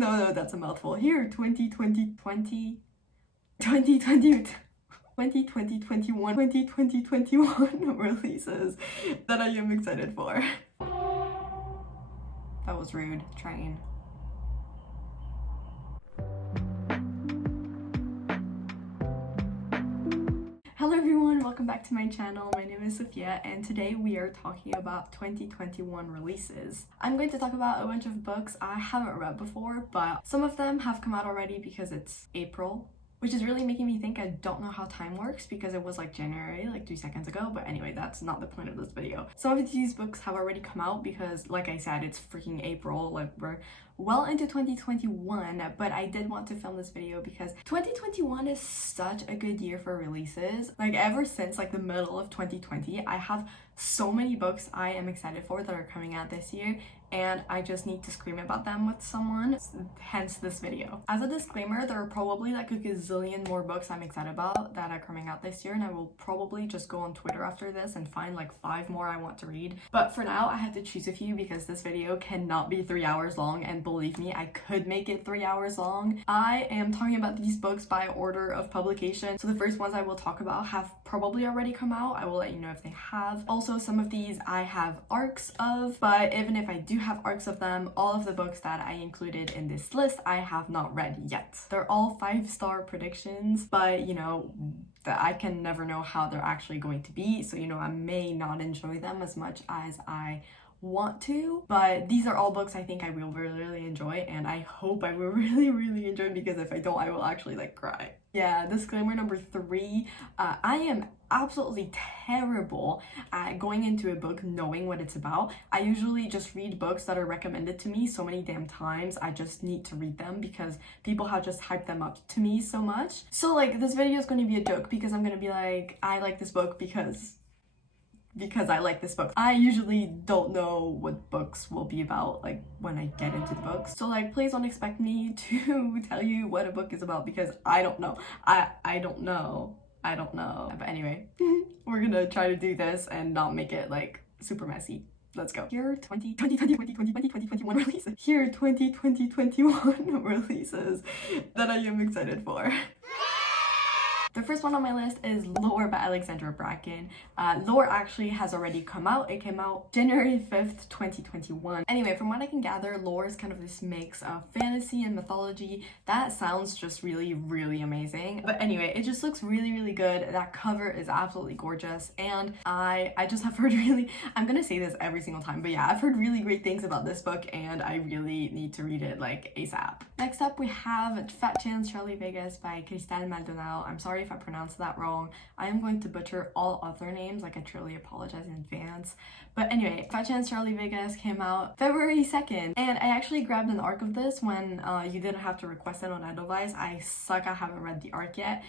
No, that's a mouthful. Here, 2021 releases that I am excited for. That was rude. Train. Hello everyone, welcome back to my channel. My name is Sofia and today we are talking about 2021 releases. I'm going to talk about a bunch of books I haven't read before, but some of them have come out already because it's April, which is really making me think I don't know how time works because it was like January, like 2 seconds ago. But anyway, that's not the point of this video. Some of these books have already come out because, like I said, it's freaking April. Like, we're well into 2021, but I did want to film this video because 2021 is such a good year for releases. Like, ever since like the middle of 2020, I have so many books I am excited for that are coming out this year, and I just need to scream about them with someone, hence this video. As a disclaimer, there are probably like a gazillion more books I'm excited about that are coming out this year, and I will probably just go on Twitter after this and find like 5 more I want to read. But for now, I had to choose a few because this video cannot be 3 hours long, and believe me, I could make it 3 hours long. I am talking about these books by order of publication, so the first ones I will talk about have probably already come out. I will let you know if they have. Also, some of these I have arcs of, but even if I do have arcs of them, all of the books that I included in this list I have not read yet. They're all 5-star predictions, but you know, that I can never know how they're actually going to be, so you know, I may not enjoy them as much as I want to, but these are all books I think I will really enjoy, and I hope I will really enjoy, because if I don't, I will actually like cry. Yeah, disclaimer number 3, I am absolutely terrible at going into a book knowing what it's about. I usually just read books that are recommended to me so many damn times. I just need to read them because people have just hyped them up to me so much. So like, this video is going to be a joke because I'm going to be like, I like this book because I like this book. I usually don't know what books will be about like when I get into the books, so like please don't expect me to tell you what a book is about because I don't know. I don't know. But anyway, we're gonna try to do this and not make it like super messy. Let's go. Here 2021 releases. Here 2021 releases that I am excited for. The first one on my list is Lore by Alexandra Bracken. Lore actually has already come out. It came out January 5th, 2021. Anyway, from what I can gather, Lore is kind of this mix of fantasy and mythology. That sounds just really amazing. But anyway, it just looks really good. That cover is absolutely gorgeous, and I just have heard I'm gonna say this every single time, but yeah, I've heard really great things about this book, and I really need to read it like ASAP. Next up, we have Fat Chance Charlie Vegas by Cristal Maldonado. I'm sorry if I pronounced that wrong. I am going to butcher all other names, like I truly apologize in advance. But anyway, Fat Chance Charlie Vegas came out February 2nd, and I actually grabbed an arc of this when you didn't have to request it on Edelweiss. I suck, I haven't read the arc yet,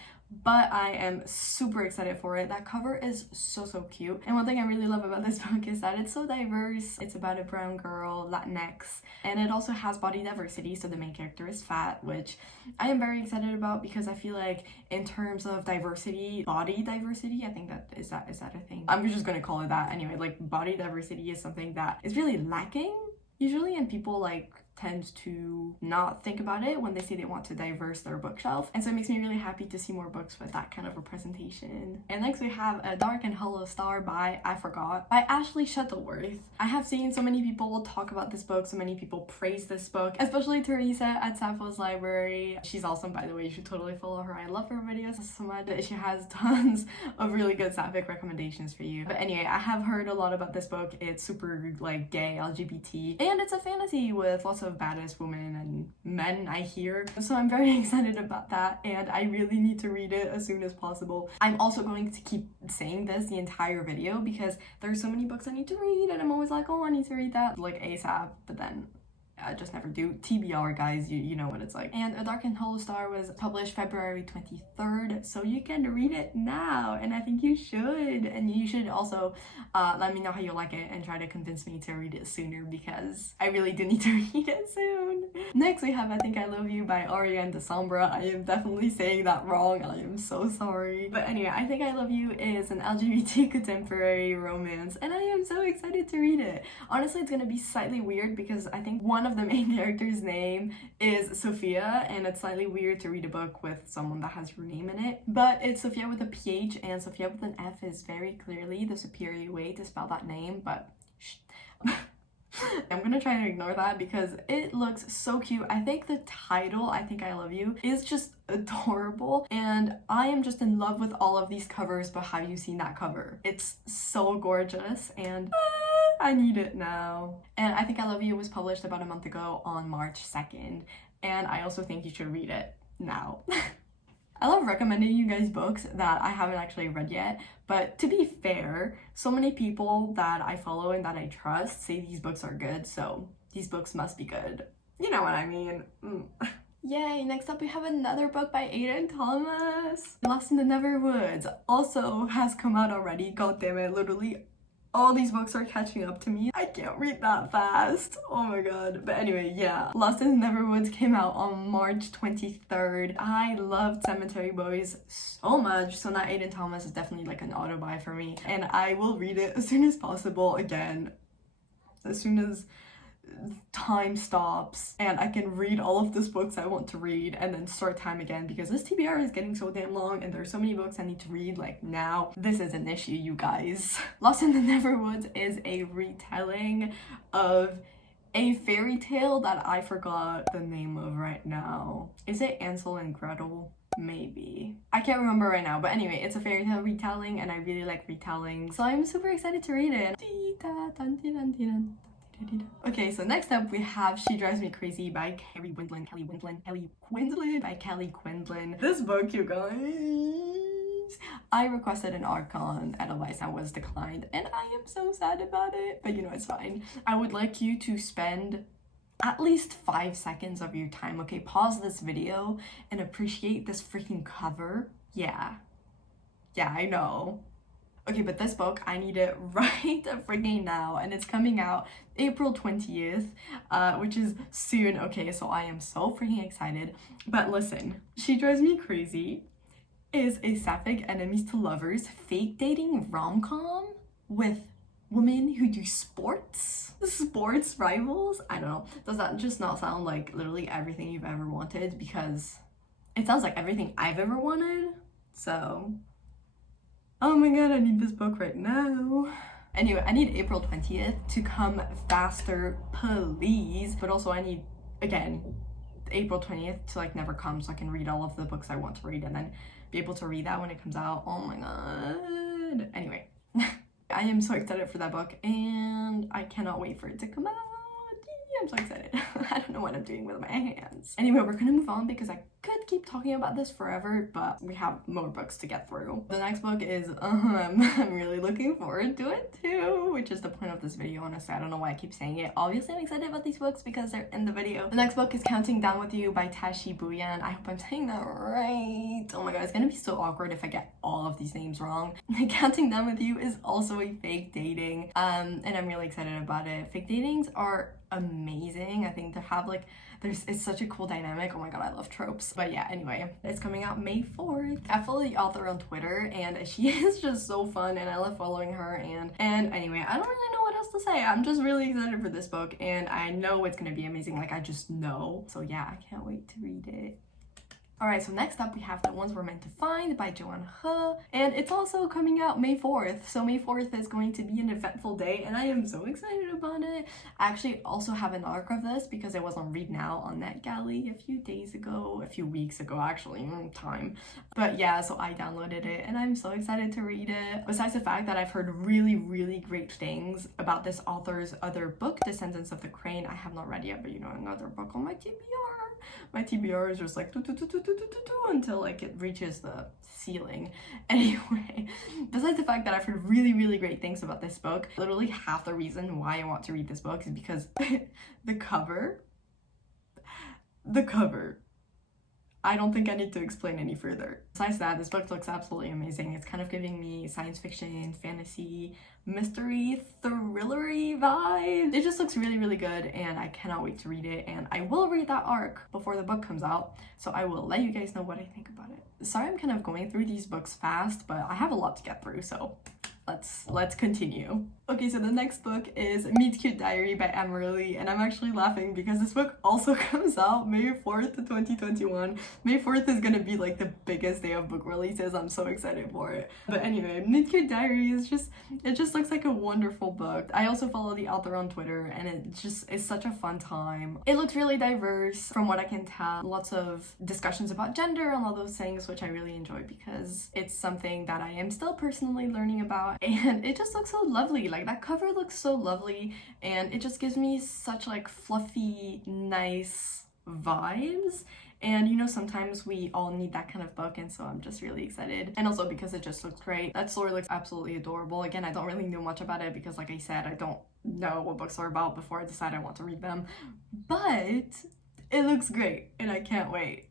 but I am super excited for it. That cover is so cute, and one thing I really love about this book is that it's so diverse. It's about a brown girl, Latinx, and it also has body diversity, so the main character is fat, which I am very excited about because I feel like in terms of diversity, body diversity, I think that is that a thing? I'm just gonna call it that. Anyway, like, body diversity is something that is really lacking usually, and people like tend to not think about it when they say they want to diverse their bookshelf, and so it makes me really happy to see more books with that kind of representation. And next we have A Dark and Hollow Star by Ashley Shuttleworth. I have seen so many people talk about this book, so many people praise this book, especially Teresa at Sappho's Library. She's awesome, by the way. You should totally follow her. I love her videos so much. She has tons of really good sapphic recommendations for you. But anyway, I have heard a lot about this book. It's super like gay, LGBT, and it's a fantasy with lots of badass women and men, I hear. So I'm very excited about that, and I really need to read it as soon as possible. I'm also going to keep saying this the entire video because there's so many books I need to read, and I'm always like, oh, I need to read that like ASAP, but then I just never do. TBR, guys, you know what it's like. And A Dark and Hollow Star was published February 23rd, so you can read it now, and I think you should. And you should also let me know how you like it and try to convince me to read it sooner because I really do need to read it soon. Next we have I Think I Love You by Ariane de Sombra. I am definitely saying that wrong. I am so sorry. But anyway, I Think I Love You is an LGBT contemporary romance, and I am I'm so excited to read it. Honestly, it's gonna be slightly weird because I think one of the main characters' name is Sofia, and it's slightly weird to read a book with someone that has your name in it. But it's Sofia with a PH, and Sofia with an F is very clearly the superior way to spell that name, but shh. I'm gonna try to ignore that because it looks so cute. I think the title, I Think I Love You, is just adorable, and I am just in love with all of these covers. But have you seen that cover? It's so gorgeous, and I need it now. And I Think I Love You was published about a month ago on March 2nd, and I also think you should read it now. I love recommending you guys books that I haven't actually read yet, but to be fair, so many people that I follow and that I trust say these books are good, so these books must be good. You know what I mean. Yay, next up we have another book by Aiden Thomas. Lost in the Neverwoods also has come out already. God damn it, literally all these books are catching up to me. I can't read that fast. Oh my god. But anyway, yeah. Lost in the Neverwoods came out on March 23rd. I loved Cemetery Boys so much, so now Aiden Thomas is definitely like an auto buy for me. And I will read it as soon as possible again. As soon as time stops and I can read all of these books I want to read and then start time again, because this TBR is getting so damn long and there's so many books I need to read like now. This is an issue, you guys. Lost in the Neverwoods is a retelling of a fairy tale that I forgot the name of right now. Is it Ansel and Gretel? Maybe. I can't remember right now, but anyway, it's a fairy tale retelling and I really like retelling, so I'm super excited to read it. Okay, so next up we have She Drives Me Crazy by Kelly Quinlan. This book, you guys, I requested an ARC-on advice and was declined, and I am so sad about it, but you know, it's fine. I would like you to spend at least 5 seconds of your time, okay? Pause this video and appreciate this freaking cover. Yeah, I know. Okay, but this book, I need it right freaking now, and it's coming out April 20th, which is soon. Okay, so I am so freaking excited. But listen, She Drives Me Crazy is a sapphic enemies to lovers fake dating rom-com with women who do sports rivals. I don't know. Does that just not sound like literally everything you've ever wanted? Because it sounds like everything I've ever wanted. So oh my god, I need this book right now. Anyway, I need April 20th to come faster, please. But also I need, again, April 20th to like never come so I can read all of the books I want to read and then be able to read that when it comes out. Oh my god. Anyway, I am so excited for that book and I cannot wait for it to come out. I'm so excited. I don't know what I'm doing with my hands. Anyway, we're gonna move on because I could keep talking about this forever, but we have more books to get through. The next book is, I'm really looking forward to it too, which is the point of this video, honestly. I don't know why I keep saying it. Obviously, I'm excited about these books because they're in the video. The next book is Counting Down With You by Tashi Buyan. I hope I'm saying that right. Oh my god, it's gonna be so awkward if I get all of these names wrong. Counting Down With You is also a fake dating, and I'm really excited about it. Fake datings are amazing. I think they have like, it's such a cool dynamic. Oh my god, I love tropes. But yeah, anyway, it's coming out May 4th. I follow the author on Twitter and she is just so fun and I love following her, and anyway, I don't really know what else to say. I'm just really excited for this book and I know it's gonna be amazing. Like, I just know. So yeah, I can't wait to read it. Alright, so next up we have The Ones We're Meant to Find by Joanne He, and it's also coming out May 4th. So May 4th is going to be an eventful day and I am so excited about it. I actually also have an arc of this because it was on Read Now on NetGalley a few weeks ago actually, time. But yeah, so I downloaded it and I'm so excited to read it. Besides the fact that I've heard really, really great things about this author's other book, Descendants of the Crane. I have not read yet, but you know, another book on my TBR. My TBR is just like until like it reaches the ceiling. Anyway, besides the fact that I've heard really, really great things about this book, literally half the reason why I want to read this book is because the cover. I don't think I need to explain any further. Besides that, this book looks absolutely amazing. It's kind of giving me science fiction, fantasy, mystery, thrillery vibes. It just looks really, really good and I cannot wait to read it, and I will read that arc before the book comes out, so I will let you guys know what I think about it. Sorry I'm kind of going through these books fast, but I have a lot to get through, so let's continue. Okay, so the next book is Meet Cute Diary by Emily, and I'm actually laughing because this book also comes out May 4th, 2021. May 4th is gonna be like the biggest day of book releases. I'm so excited for it. But anyway, Meet Cute Diary is it just looks like a wonderful book. I also follow the author on Twitter, and it's such a fun time. It looks really diverse from what I can tell. Lots of discussions about gender and all those things, which I really enjoy because it's something that I am still personally learning about, and it just looks so lovely. Like, that cover looks so lovely, and it just gives me such like fluffy, nice vibes. And you know, sometimes we all need that kind of book, and so I'm just really excited. And also because it just looks great. That story looks absolutely adorable. Again, I don't really know much about it because, like I said, I don't know what books are about before I decide I want to read them. But it looks great, and I can't wait.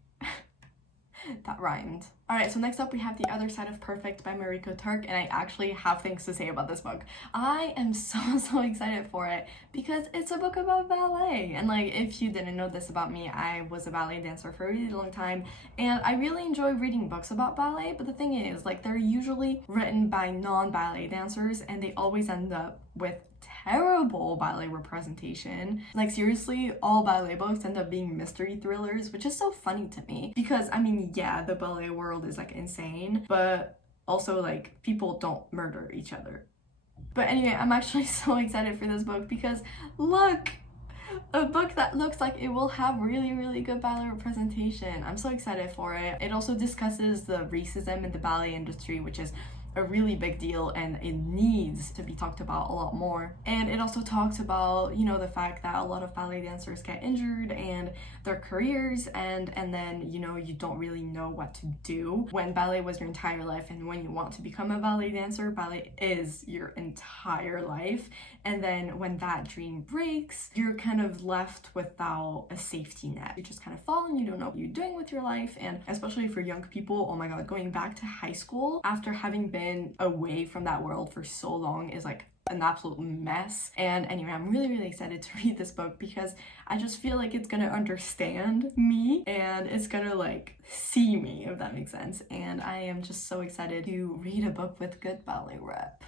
That rhymed. Alright, so next up we have The Other Side of Perfect by Mariko Turk, and I actually have things to say about this book. I am so excited for it because it's a book about ballet. And like, if you didn't know this about me, I was a ballet dancer for a really long time, and I really enjoy reading books about ballet. But the thing is, like, they're usually written by non-ballet dancers, and they always end up with terrible ballet representation. Like, seriously, all ballet books end up being mystery thrillers, which is so funny to me because, I mean, yeah, the ballet world is like insane, but also like people don't murder each other. But anyway, I'm actually so excited for this book because look, a book that looks like it will have really good ballet representation. I'm so excited for it. It also discusses the racism in the ballet industry, which is a really big deal, and it needs to be talked about a lot more. And it also talks about, you know, the fact that a lot of ballet dancers get injured and their careers, and then, you know, you don't really know what to do when ballet was your entire life. And when you want to become a ballet dancer, ballet is your entire life. And then when that dream breaks, you're kind of left without a safety net. You just kind of fall and you don't know what you're doing with your life. And especially for young people, oh my god, going back to high school after having been away from that world for so long is like an absolute mess. And anyway, I'm really excited to read this book because I just feel like it's gonna understand me and it's gonna like see me, if that makes sense. And I am just so excited to read a book with good ballet rep.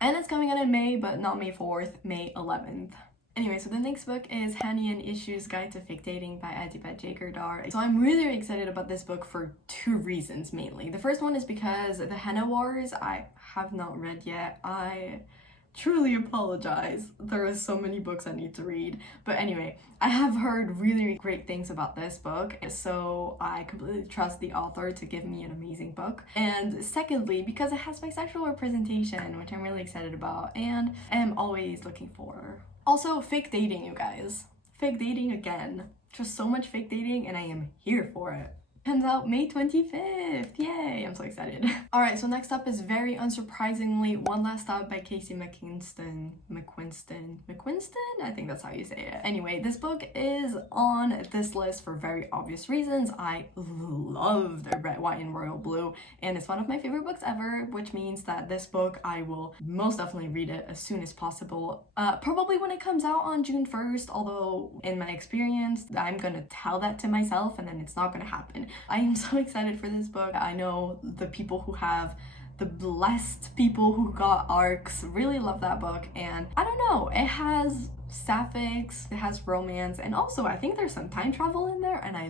And it's coming out in May, but not May 4th, May 11th. Anyway, so the next book is Hani and Ishu's Guide to Fake Dating by Adiba Jagardar. So I'm really excited about this book for two reasons mainly. The first one is because the Henna Wars I have not read yet. I truly apologize. There are so many books I need to read. But anyway, I have heard really great things about this book, so I completely trust the author to give me an amazing book. And secondly, because it has bisexual representation, which I'm really excited about and am always looking for. Also, fake dating, you guys. Fake dating again. Just so much fake dating, and I am here for it. Comes out May 25th. Yay, I'm so excited. Alright, so next up is very unsurprisingly One Last Stop by Casey McQuiston. I think that's how you say it. Anyway, this book is on this list for very obvious reasons. I love the Red, White, and Royal Blue, and it's one of my favorite books ever, which means that this book, I will most definitely read it as soon as possible. Probably when it comes out on June 1st, although in my experience, I'm gonna tell that to myself and then it's not gonna happen. I am so excited for this book. I know the people who have, the blessed people who got ARCs really love that book, and I don't know, it has sapphics, it has romance, and also I think there's some time travel in there, and I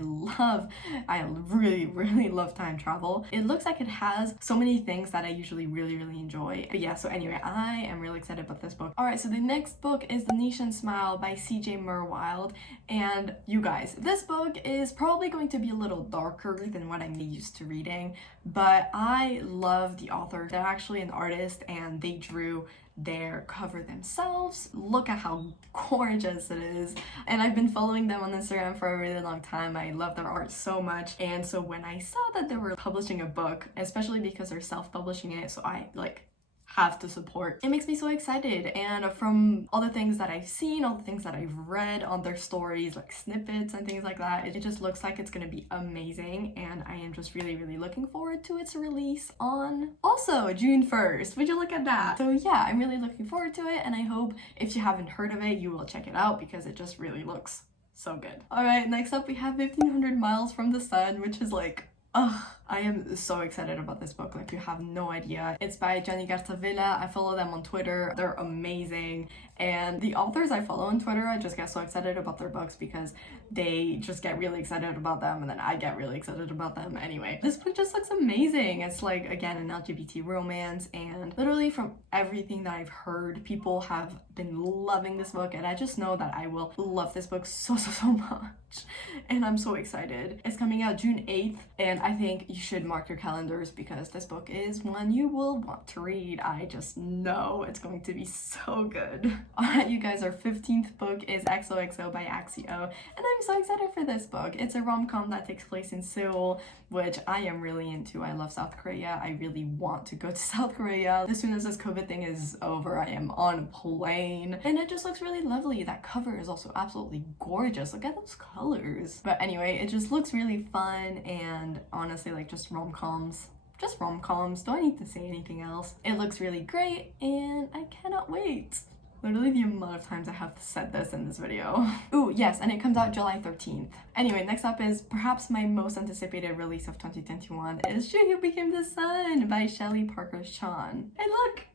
really love time travel. It looks like it has so many things that I usually really enjoy. But yeah, so anyway, I am really excited about this book. Alright, so the next book is The Nation Smile by CJ Murwild, and you guys, this book is probably going to be a little darker than what I'm used to reading, but I love the author. They're actually an artist, and they drew their cover themselves. Look at how gorgeous it is, and I've been following them on Instagram for a really long time. I love their art so much, and so when I saw that they were publishing a book, especially because they're self-publishing it, so I like have to support. It makes me so excited, and from all the things that I've seen, all the things that I've read on their stories, like snippets and things like that, it just looks like it's gonna be amazing, and I am just really looking forward to its release on also June 1st. Would you look at that? So yeah, I'm really looking forward to it, and I hope if you haven't heard of it, you will check it out because it just really looks so good. Alright, next up we have 1500 Miles from the Sun, which is like, I I am so excited about this book, like you have no idea. It's by Jenny Gartavilla. I follow them on Twitter. They're amazing. And the authors I follow on Twitter, I just get so excited about their books because they just get really excited about them and then I get really excited about them. Anyway, this book just looks amazing. It's like, again, an LGBT romance, and literally from everything that I've heard, people have been loving this book, and I just know that I will love this book so much, and I'm so excited. It's coming out June 8th, and I think you should mark your calendars because this book is one you will want to read. I just know it's going to be so good. Alright, you guys, our 15th book is Xoxo by Axio, and I'm so excited for this book. It's a rom-com that takes place in Seoul, which I am really into. I love South Korea. I really want to go to South Korea. As soon as this COVID thing is over, I am on a plane. And it just looks really lovely. That cover is also absolutely gorgeous. Look at those colors. But anyway, it just looks really fun, and honestly, like just rom-coms. Just rom-coms. Do I need to say anything else? It looks really great, and I cannot wait. Literally the amount of times I have said this in this video. Ooh, yes, and it comes out July 13th. Anyway, next up is perhaps my most anticipated release of 2021 is She Who Became the Sun by Shelley Parker Chan. And look!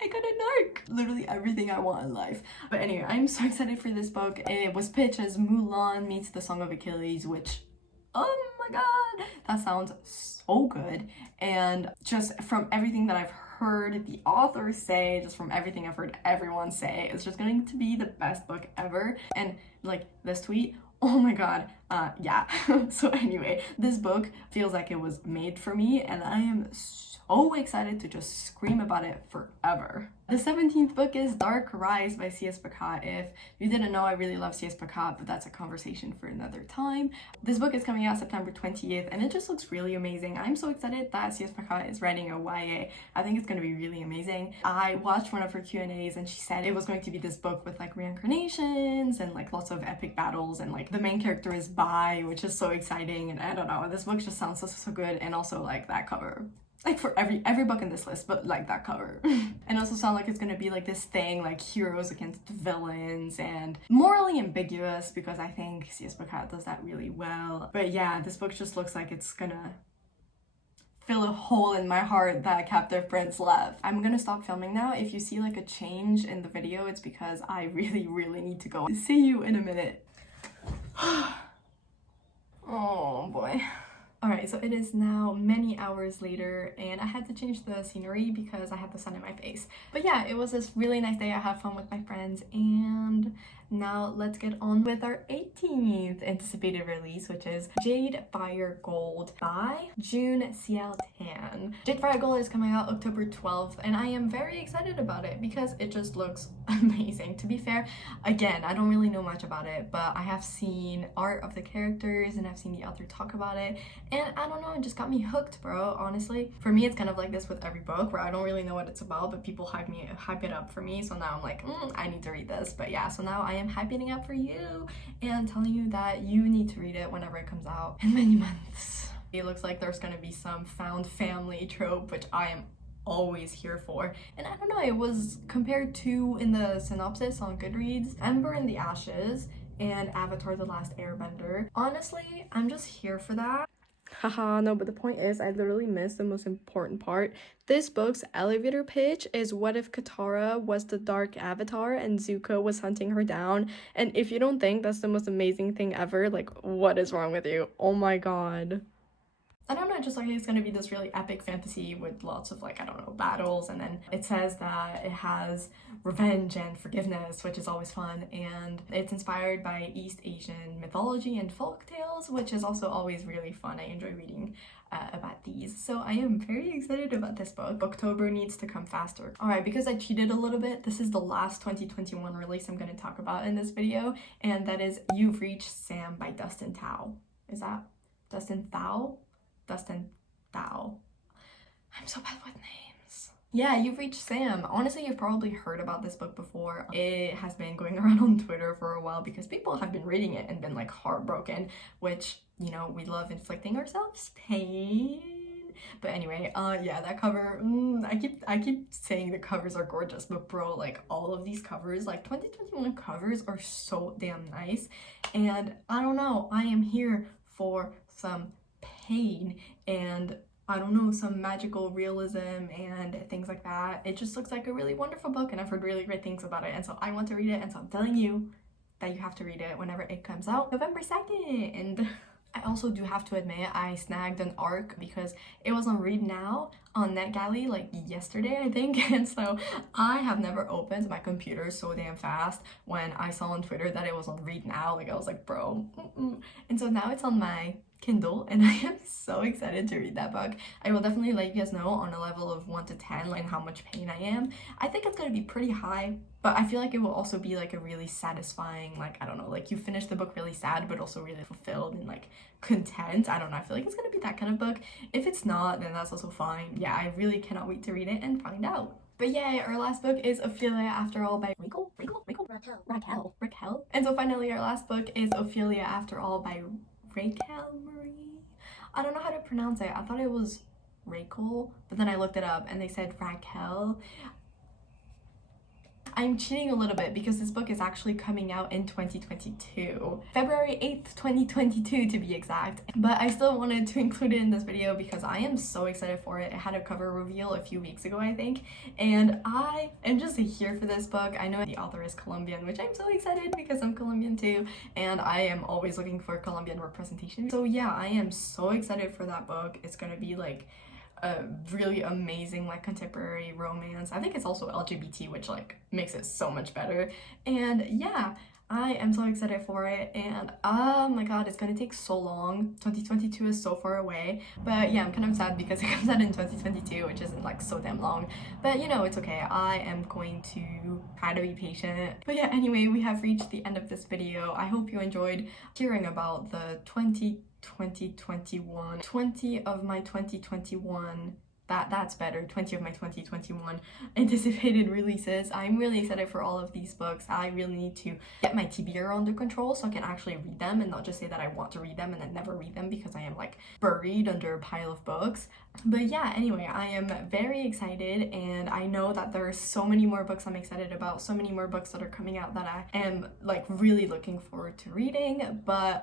I got a narc! Literally everything I want in life. But anyway, I'm so excited for this book. It was pitched as Mulan meets The Song of Achilles, which, oh my god, that sounds so good. And just from everything that I've heard the authors say, just from everything I've heard everyone say, it's just going to be the best book ever. And like this tweet, oh my god, yeah. So anyway, this book feels like it was made for me, and I am so excited to just scream about it forever. The 17th book is Dark Rise by C.S. Pacat. If you didn't know, I really love C.S. Pacat, but that's a conversation for another time. This book is coming out September 20th, and it just looks really amazing. I'm so excited that C.S. Pacat is writing a YA. I think it's going to be really amazing. I watched one of her Q&As, and she said it was going to be this book with like reincarnations and like lots of epic battles, and like the main character is bi, which is so exciting. And I don't know, this book just sounds so good, and also like that cover. Like for every book in this list, but like that cover. And also sound like it's gonna be like this thing, like heroes against villains, and morally ambiguous, because I think C.S. Pacat does that really well. But yeah, this book just looks like it's gonna fill a hole in my heart that Captive Prince left. I'm gonna stop filming now. If you see like a change in the video, it's because I really need to go. See you in a minute. Oh boy. Alright, so it is now many hours later, and I had to change the scenery because I had the sun in my face. But yeah, it was this really nice day. I had fun with my friends, and now let's get on with our 18th anticipated release, which is Jade Fire Gold by June Ciel Tan. Jade Fire Gold is coming out October 12th, and I am very excited about it because it just looks amazing. To be fair, again, I don't really know much about it, but I have seen art of the characters and I've seen the author talk about it, and I don't know, it just got me hooked, bro, honestly. For me, it's kind of like this with every book where I don't really know what it's about, but people hype it up for me, so now I'm like, I need to read this. But yeah, so now I am hyping it up for you and telling you that you need to read it whenever it comes out in many months. It looks like there's gonna be some found family trope, which I am always here for. And I don't know, it was compared to, in the synopsis on Goodreads, Ember in the Ashes and Avatar: The Last Airbender. Honestly, I'm just here for that. Haha, no, but the point is, I literally missed the most important part. This book's elevator pitch is what if Katara was the Dark Avatar and Zuko was hunting her down? And if you don't think that's the most amazing thing ever, like, what is wrong with you? Oh my god. I don't know, just like it's gonna be this really epic fantasy with lots of like, I don't know, battles, and then it says that it has revenge and forgiveness, which is always fun, and it's inspired by East Asian mythology and folk tales, which is also always really fun. I enjoy reading about these, so I am very excited about this book. October needs to come faster. Alright, because I cheated a little bit, this is the last 2021 release I'm going to talk about in this video, and that is You've Reached Sam by Dustin Thau. Is that Dustin Thau? Dustin Thau. I'm so bad with names. Yeah, You've Reached Sam. Honestly, you've probably heard about this book before. It has been going around on Twitter for a while because people have been reading it and been like heartbroken, which, you know, we love inflicting ourselves pain. But anyway, yeah, that cover, I keep saying the covers are gorgeous, but bro, like all of these covers, like 2021 covers are so damn nice. And I don't know, I am here for some pain and I don't know, some magical realism and things like that. It just looks like a really wonderful book, and I've heard really great things about it, and so I want to read it, and so I'm telling you that you have to read it whenever it comes out, November 2nd. And I also do have to admit, I snagged an arc because it was on Read Now on NetGalley like yesterday, I think, and so I have never opened my computer so damn fast. When I saw on Twitter that it was on Read Now, like I was like, bro. And so now it's on my Kindle, and I am so excited to read that book. I will definitely let you guys know on a level of 1 to 10 like how much pain I am. I think it's gonna be pretty high, but I feel like it will also be like a really satisfying, like, I don't know, like you finish the book really sad but also really fulfilled and like content. I don't know, I feel like it's gonna be that kind of book. If it's not, then that's also fine. Yeah, I really cannot wait to read it and find out. But yeah, our last book is Ophelia After All by Raquel. And so finally our last book is Ophelia After All by Raquel Marie. I don't know how to pronounce it. I thought it was Raquel, but then I looked it up and they said Raquel. I'm cheating a little bit because this book is actually coming out in 2022. February 8th, 2022 to be exact. But I still wanted to include it in this video because I am so excited for it. It had a cover reveal a few weeks ago, I think. And I am just here for this book. I know the author is Colombian, which I'm so excited because I'm Colombian too. And I am always looking for Colombian representation. So yeah, I am so excited for that book. It's gonna be like a really amazing like contemporary romance. I think it's also LGBT, which like makes it so much better. And yeah, I am so excited for it, and oh my god, it's gonna take so long. 2022 is so far away, but yeah, I'm kind of sad because it comes out in 2022, which isn't like so damn long, but you know, it's okay. I am going to try to be patient. But yeah, anyway, we have reached the end of this video. I hope you enjoyed hearing about the 20 of my 2021, that's better, 20 of my 2021 anticipated releases. I'm really excited for all of these books. I really need to get my TBR under control so I can actually read them and not just say that I want to read them and then never read them because I am like buried under a pile of books. But yeah, anyway, I am very excited, and I know that there are so many more books I'm excited about, so many more books that are coming out that I am like really looking forward to reading. But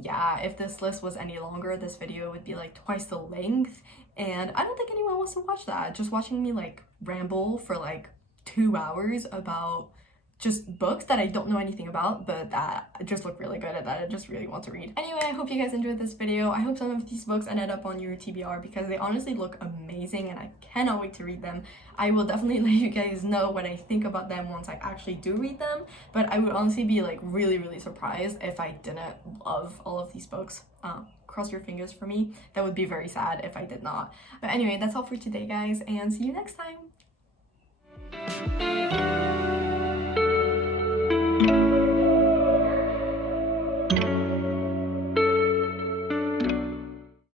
yeah, if this list was any longer, this video would be like twice the length, and I don't think anyone wants to watch that. Just watching me like ramble for like 2 hours about just books that I don't know anything about, but that just look really good, at that I just really want to read. Anyway, I hope you guys enjoyed this video. I hope some of these books ended up on your TBR because they honestly look amazing and I cannot wait to read them. I will definitely let you guys know what I think about them once I actually do read them, but I would honestly be like really surprised if I didn't love all of these books. Cross your fingers for me. That would be very sad if I did not. But anyway, that's all for today, guys, and see you next time.